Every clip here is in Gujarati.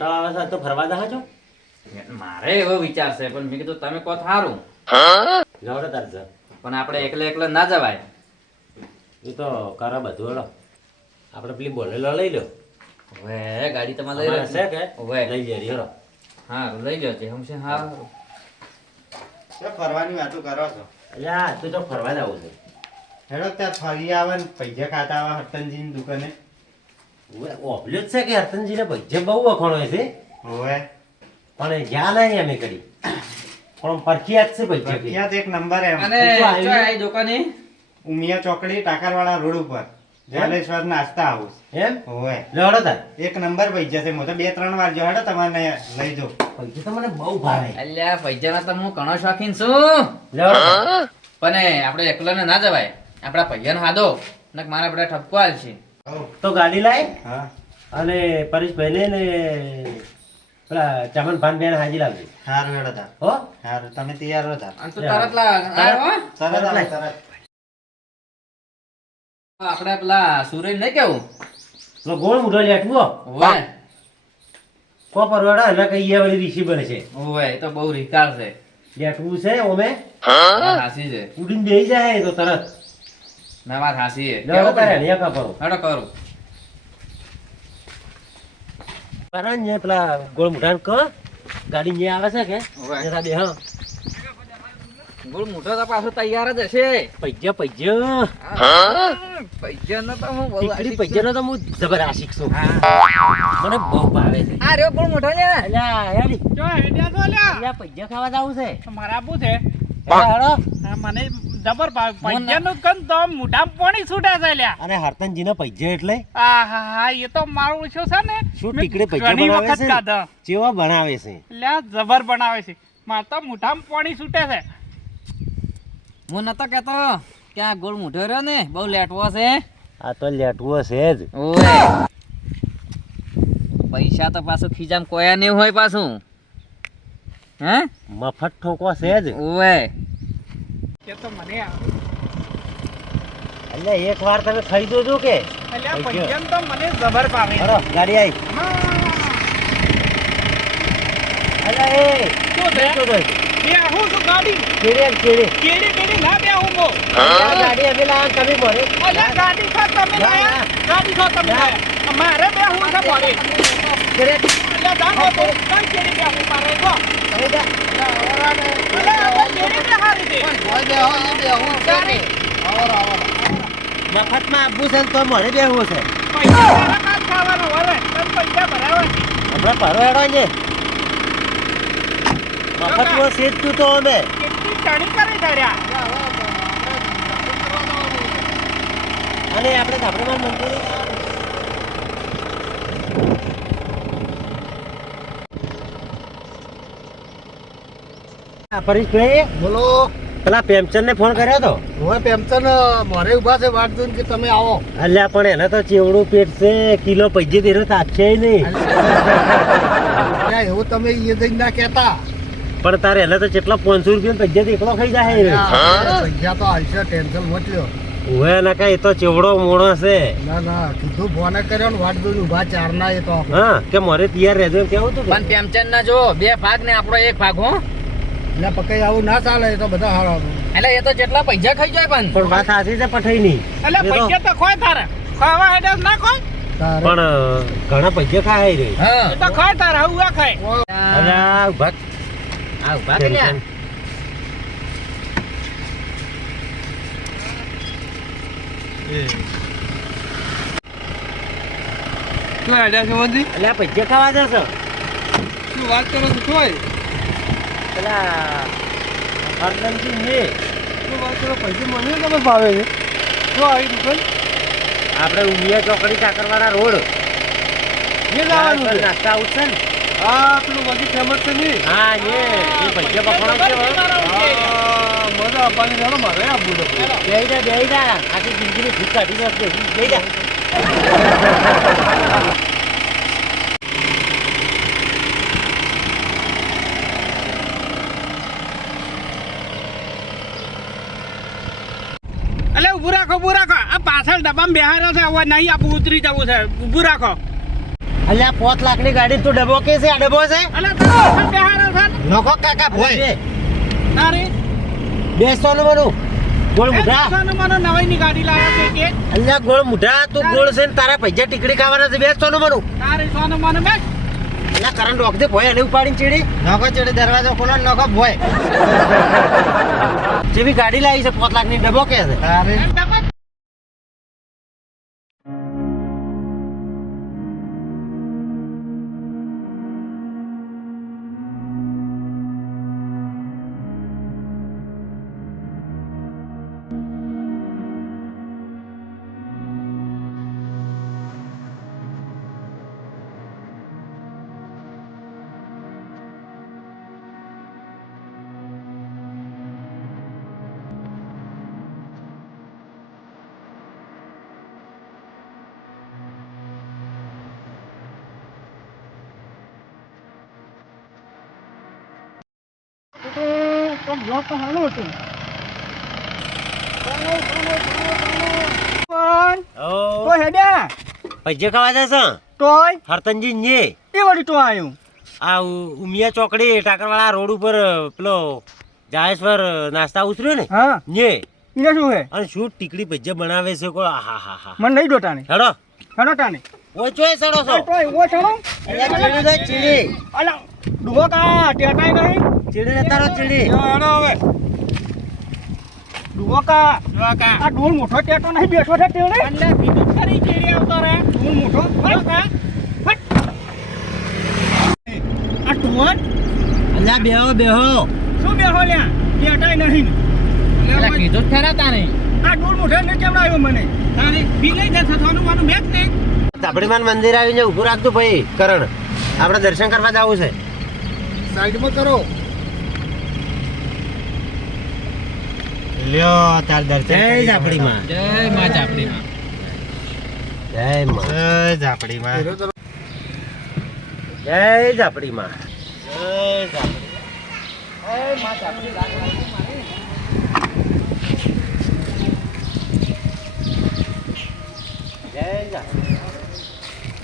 કંટાળો આવે છે તો ફરવા જા છો મારે એવો વિચાર છે પણ મેં કીધું તમે કહો સારું જવડે તાર છે પણ આપણે એકલે ના જવાય. એ તો કરે બધું હેડો આપણે પેલી બોલેલો લઈ લો હવે ગાડી તમારે અમારે છે કે હવે લઈ જઈએ હેડો હા લઈ લો છે હમ છે હા ફરવાની વાતો કરો છો અલ્યા તું તો ફરવા જવું છે હેડો ત્યાં ફરી આવે ને પૈસા ખાતા આવે હતનજીની દુકાને. ઓબલ્યો જ છે કે હરતનજીને ભજ્ય બહુ વખોણો છે હોવે પણ જ્યાં નહીં અમે કરી પણ પરખિયાત છે ભજ્ય પ્રખ્યાત એક નંબર એમ. અને તો આવી ચોય આઈ દુકાને ઉમિયા ચોકડી ટાકરવાળા રોડ ઉપર જલેશ્વર નાસ્તા હાઉસ. એમ હોવે લેવડો તાર એક નંબર પૈસા છે. હું તો 2-3 વાર જો હેડો તમારે લઈ જાઉં. ભજ્ય તો મને બહુ ભાવે અલ્યા પૈસાના તો હું ઘણો શોખીન છું લેવડો પણ આપણે એકલાને ના જવાય. આપણા પૈયાનો હાદો ને મારા બધા ઠપકો હાલ છે. હઉ. તો ગાડી લાય હા અને પરેશભાઈને ને પેલા ચમન ભાન બેન હાજી લાવજો સારું હેડો તાર. હો સારું તમે તૈયાર રહો તાર. અને તું તરત આવ્યો હો? તરત આવો, તરત. આપણે પેલા સુરેશ નહીં કેવું પેલો ગોળ મુઢો લેટવો ઓવે કો પરવાડા એના કઈ ઈ વાળી રીસી બને છે ઓવે એ તો બહુ રિકાર છે. લેટવું છે ઓમે વાત હાસી છે ઉડીને બેહી જાય તો તરત ના વાત હાસી છે લેવડો કેવું તારે કર્યું? ને કા કરો હેડો કરું કારણ ને પેલા ગોળ મુઢાન ક ગાડી જે આવે છે કે ઓવે. જરા બે હા ગોળ મોટો તો પાછો તૈયાર જ હશે. પૈજ્ય પૈસાનો તો હું બહુ ટીકડી આશિક પૈજ્યનો તો હું જબર આશિક છું છું. મને બહુ ભાવે છે આ રહ્યો ગોળ મોટો લે અલ્યા યારી જો હેડ્યા છો લ્યા અલ્યા પૈજ્ય ખાવા જાવું છે મારા આપું છે હેડો, હેડો. આ મને જબર પૈયાનું કન તો મોઢામાં પાણી છૂટે છે લ્યા અને હરતનજીનો પૈજ્ય એટલે આ હા હા એ તો મારું શું છે ને શું મેં ટીકડી પૈજ્ય ઘણી બનાવે વખત છે ખાધા કેવા બનાવે છે લ્યા જબર બનાવે છે મારે તો મોઢામાં પાણી છૂટે છે હું નતો કેતો કે આ ગોળ મોટો રહ્યો ને બહુ લેટવો છે. આ તો લેટવો છે જ ઓવે પૈસા તો પાછું ખીજામ કોયા નહીં હોય પાછું હે મફત ઠોકો છે જ ઓવે એ તો મને એટલે એક વાર તમે ખાઈ દો કે લ્યા પૈયા. પૈયાનું તો મને જબર ભાવે હેડો ગાડી આવી હા. અલ્યા એ શું છે શું કહે? બે હું છું ગાડી કેડે કેડે કેડી કેડી ના બે હું બો આ ગાડી અમે લાવવાનું તમે ભરે અલ્યા ગાડી છો તમે ના, લાયા ના. ગાડી છો તમે ના. લાયા મારે બે હું છે ભરે કેડે અલ્યા જાનો તો કઈ કેડી બે હું મારે જો તમે જા. અલ્યા આ કેડી બે હારી દે મફતમાં આપવું છે ને તો મારે બેહવું છે પૈસા તારા કાજ ખાવાનો હવે તને પૈસા ભરાવા છે આપણે ભરો હેડો ને મફતમાં છે જ તું તો અમે કેટલી ચણી કરી ધર્યા અને આપણે ધાબળામાં મંદિર પરેશભાઈ બોલો પેલા પેમચંદ ને ફોન કર્યો તો હવે પેન્શન મારે ઉભા છે વાટ જોઈને કે તમે આવો અલ્યા પણ એને તો ચેવડું પેટ છે કિલો પૈજે તેરો તાપશે નહીં અલ્યા, એવું તમે એ જઈને ના કહેતા પણ તારે એને તો કેટલા 500 રૂપિયા પૈજે એકલો ખાઈ જાય પૈસા તો આવશે ટેન્શન મચ્યો હવે ના કઈ એ તો ચેવડો મોણો છે ના ના કીધું ફોન કર્યો ને વાટ જોઈને ઉભા ચાર ના એ તો આપણે. હા કે મારે તૈયાર રહેજો એમ કેવું તું પણ પેમચંદ ના જો બે ભાગ ને આપણો એક ભાગ હો એટલે પકઈ આવું ના ચાલે એ તો બધા હારા એટલે એ તો જેટલા પૈસા ખાઈ જાય પણ પણ વાત સાચી છે પઠાઈ ની એટલે પૈસા તો ખોય તારે ખાવા હેડે ના ખોય તારે પણ ઘણા પૈસા ખાય રે હા એ તો ખાય તારે હવે આ ખાય અરે આ ઉભા આ ઉભા કે લ્યા? શું હેડે છે બધી અલ્યા પૈસા ખાવા જશો શું વાત કરો છો ખોય પેલા હરદમજી ને શું વાત કરો પૈસા મને તમે ભાવે છે શું આવી દુકાન આપણે ઉમિયા ચોકડી કાકરવાળા રોડ જે લાવવાનું છે નાસ્તા આવું છે ને આ પેલું બધી ફેમસ છે નહીં હા એ પૈસા પકડો છે હો. મજા આપવાની ચાલો મારે આપવું તો બેહી જા આખી જિંદગીની ભૂખ કાઢી નાખશે બેહી જા એટલે ઊભું રાખો આ પાછળ ડબ્બામાં બેહારો છે હવે નહીં આપું ઉતરી જવું છે ઊભું રાખો અલ્યા 5 લાખની ગાડી તું ડબ્બો કે છે? આ ડબ્બો છે? અલા તારે બેહારો છે ને? નોખો કાકા ભોય તારે બેસવાનું બનું ગોળ એ મુઢા. દોસ્તાનો મને નવાઈની ગાડી લાવ્યો છે કે અલ્યા ગોળ મુઢા તું ગોળ છે ને તારા પૈસા ટીકડી ખાવાના છે. બેસવાનું બનું તારે સોનો મને બેસ અલ્યા કરંટ રોક દે ભોય એને ઉપાડીને ચીડી નોખો ચડે દરવાજો ખોલો ને નોખો ભોય જેવી ગાડી લાવી છે 5 લાખની ડબ્બો કે છે? તારે એમ ડબલ ઓ હેડ્યા પૈસા ખાવા જશે તોય હરતનજી ને એ વળી તો આવ્યું આ ઉમિયા ચોકડી ટાકરવાળા રોડ ઉપર પેલો જાયેશ્વર નાસ્તા ઉતર્યો ને હા ને એને શું હે અને શું ટીકડી ભજીયા બનાવે છે કોઈ હા હા હા મને નહીં દોટાને હેડો હેડો તાને ઓય ચોય સડો છો તોય ઓ ચડો અલ્યા ચીડી દે ચીડી અલા ડુબો કા ટેટાઈ નહીં ચીડી ને તારો ચીડી હેડો હવે ડુબો કા આ ડોલ મોટો ટેટો નહીં બેઠો છે તેડે એટલે બીજું ખરી ચેડી આવતો રે ડોલ મોટો બસ હા આ ટુવર અલ્યા બેહો બેહો શું બેહો લ્યા ટેટાઈ નહીં એટલે કીધું જ ખરા તાને આ ડોલ મોટો ને કેમ આવ્યો મને તારે બી લઈ જશે સોનું મને બેસ ને ધાબડીમાન મંદિર આવીને ઊભું રાખતું ભાઈ કરણ આપણે દર્શન કરવા જવું છે. સાઈડમાં કરો લ્યો તાર દર્શન જય કરી ઝાપડીમાં જય માં ચાપડીમાં જય માં જય ઝાપડીમાં જય ઝાપડીમાં જય ઝાપડી.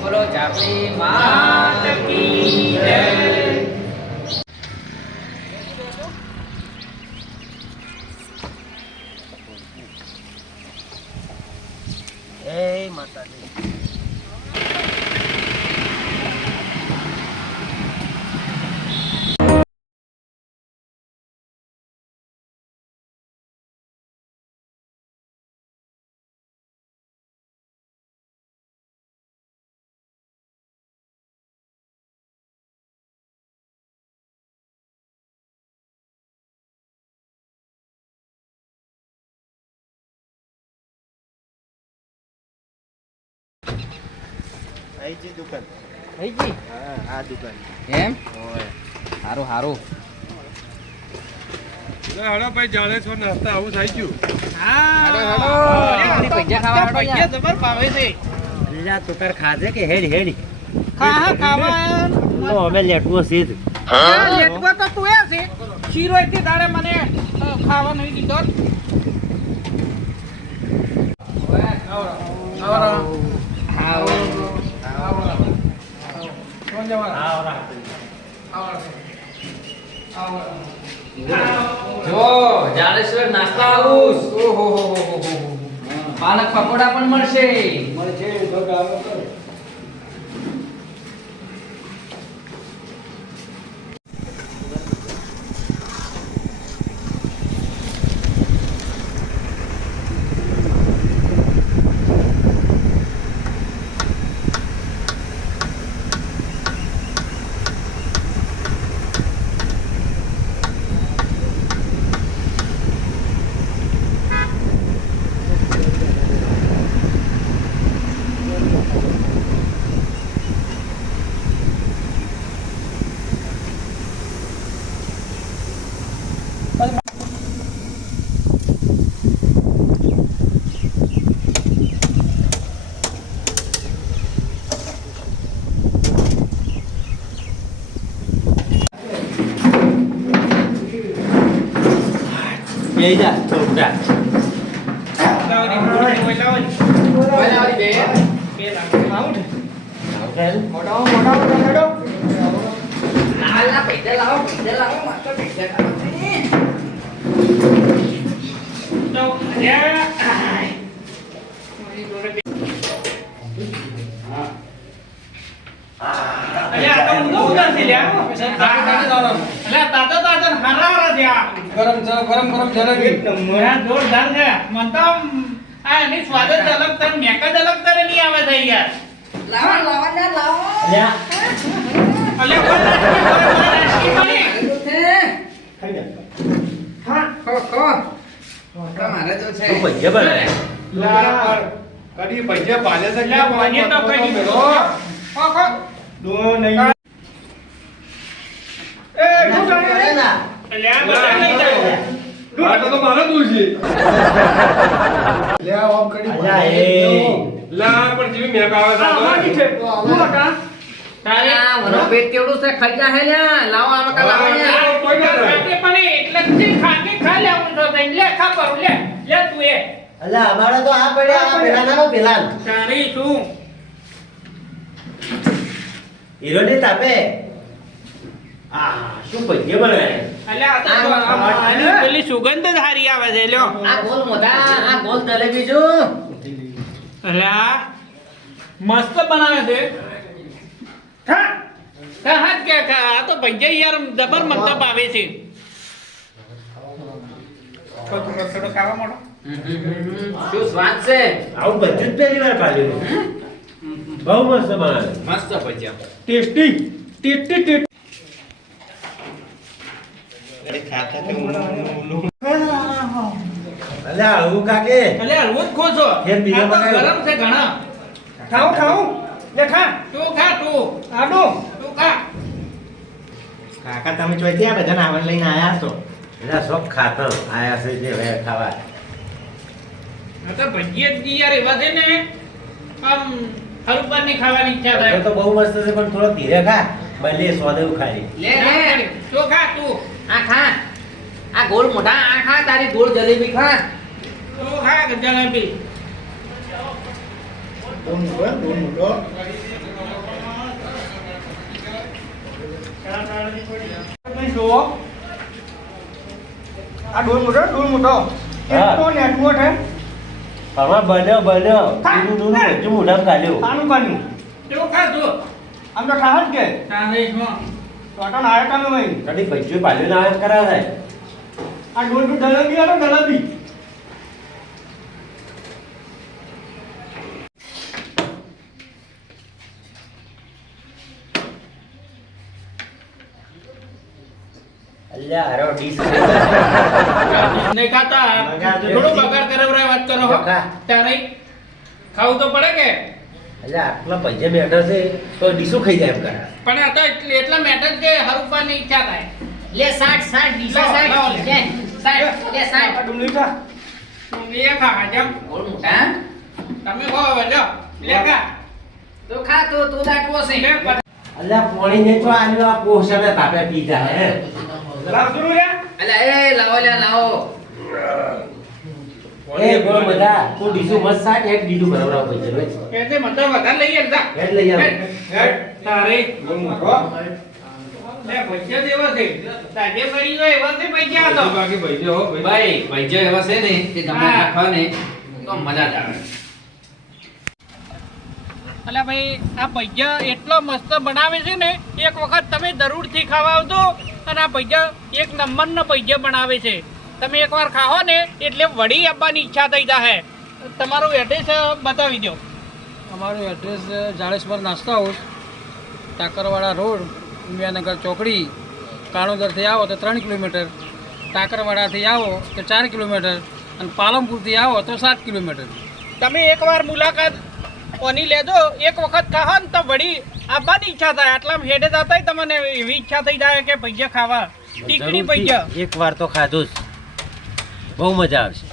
બોલો ચાપડી માત કી જય. જય માતાજી. આઈ જી દુકાન થઈ ગઈ હા આ દુકાન એમ ઓય હારું હારું પૈસા ખાવા પૈસા જબર ભાવે છે અલ્યા તું તાર ખાજે કે હેડ હેડ ખાવા તો અમે લેટવું છે જ. લેટવા તો તું એ છે શીરો એટલી દાડે મને ખાવા નહીં દીધો જો જાડેશ્વર નાસ્તા હાઉસ ઓહો પાલક પકોડા પણ મળશે બેહી જા તો ઉઠા. જોરદાર છે મને તો આ એની સ્વાદ જ અલગ તર મેક જ અલગ તરે નહીં આવે છે યાર. અલ્યા તું પૈસા બનાવે. કદી પૈસા પાલે છે એટલે મને તો કઈ તો મારા દૂર છે લે આમ કડી અલ્યા એ લા પણ જીવી મેક આવે છે પેટ કેવડું છે ખાઈ જા હે લાવો આમાં કા લાવો અલ્યા અમારે તો આ પડ્યા આ પેલાના પેલા હીરોની તાપે આ શું પૈસા બનાવે. પેલી સુગંધ જ હારી આવે છે લ્યો. આ ગોલ મોઢા આ ગોલ જલેબી જો અલ્યા મસ્ત બનાવે છે. હા કે આ તો પંજાઈ યાર જબર મંતપ આવે છે. થોડો ખાવા માંડો. શું સ્વાદ છે આવું બધું જ પહેલી વાર પાડ્યું. બહુ મસ્ત બનાવે. મસ્ત ભજીયા ટેસ્ટી ટેસ્ટી ટેસ્ટી. અલ્યા આવું કાકે અલ્યા રોજ ખોજો. ફેર બીજો આ તો બનાવ્યો. ગરમ છે ઘણા. ખાવું લે ખા તું ખા તું આડો તું ખા. કાકા તમે ચોથી આ બધા નાવલ લઈને આયા છો. એના શોખ ખાતર આયા છે જે હવે ખાવા. આ તો ભજીયા જ યાર એવા છે ને આમ હરુબાર ની ખાવાની ઈચ્છા તો થાય. તો બહુ મસ્ત છે પણ થોડો ધીરે ખા ભલે સ્વાદ એવું ખાલી. લે લે તું ખા તું આ ખા આ ગોળ મોઢા આ ખા તારી ગોળ જલેબી ખા તું ખા કે જલેબી. દોન મોટો આ ડોલ મોટો હા. તો નેટવર્ક હે આમાં બન્યો નું નું બધું મોઢામાં કાઢ્યું. આનું પાનું તું ખા તું આમ તો ખા જ કે તારે શું ટોટો નાય કાનો ભાઈ કદી પૈસું પાડ્યું ના આવે કરાવે. આ ડોલ નું જલેબી આનો જલેબી. અલ્યા હારો ડીશ નહીં ખાતા થોડો બગાડ કરાવરાય વાત કરો હો. ખા. તારે ખાવું તો પડે કે અલ્યા આટલા પૈસા બેઠા છે તો ડીશું ખાઈ જાય એમ કરે. પણ આ તો એટલા મેટર જ કે હરુપાની ઈચ્છા થાય. લે 60 ડીસા લાવો, 60 લે 60 લે 60 ડુંગળી ખા ડુંગળી ખા જેમ ગોળ મોઢા તમે ખો હવે લ્યો લે ખા તું ખા તું દાટવો છે લે અલ્યા પાણી ને તો આલ્યો આ પોષણ તાપે પી જાય હે. લાવ દુરુ લે અલા એ લાવો લે લાવો એ બોલ બધા તું ડીશું મસ્ત સાટ એક ડીડું ભરવરાવ પૈસા લે. એટલે મને તો વધારે લઈ જા હેડ લઈ આવ. હેડ તારે લે પૈસા દેવા છે તાજે પડી ગયો એવા છે પૈસા હતો ભાઈ ભજીયા એવા છે ને તે ગમે હા. નાખવા ને તો મજા જ આવે અલા ભાઈ આ પૈસા એટલો મસ્ત બનાવે છે ને એક વખત તમે જરૂરથી ખાવા આવજો અને આ પૈસા એક નંબરના પૈસા બનાવે છે. તમે એકવાર ખાઓ ને એટલે વળી આવવાની ઈચ્છા થઈ જાય. તમારું એડ્રેસ બતાવી દો. અમારું એડ્રેસ જાડેશ્વર નાસ્તા હાઉસ ટાકરવાડા રોડ ઉમિયાનગર ચોકડી કાણોદરથી આવો તો 3 કિલોમીટર, ટાકરવાડાથી આવો તો 4 કિલોમીટર અને પાલનપુરથી આવો તો 7 કિલોમીટર. તમે એકવાર મુલાકાત કોની લેજો એક વખત ખાઓ ને તો વળી આવવાની ઈચ્છા થાય. આટલા હેડે જતા તમને એવી ઈચ્છા થઈ જાય કે પૈસા ખાવા ટીકડી પૈજા એક વાર તો ખાધું જ બહુ મજા આવશે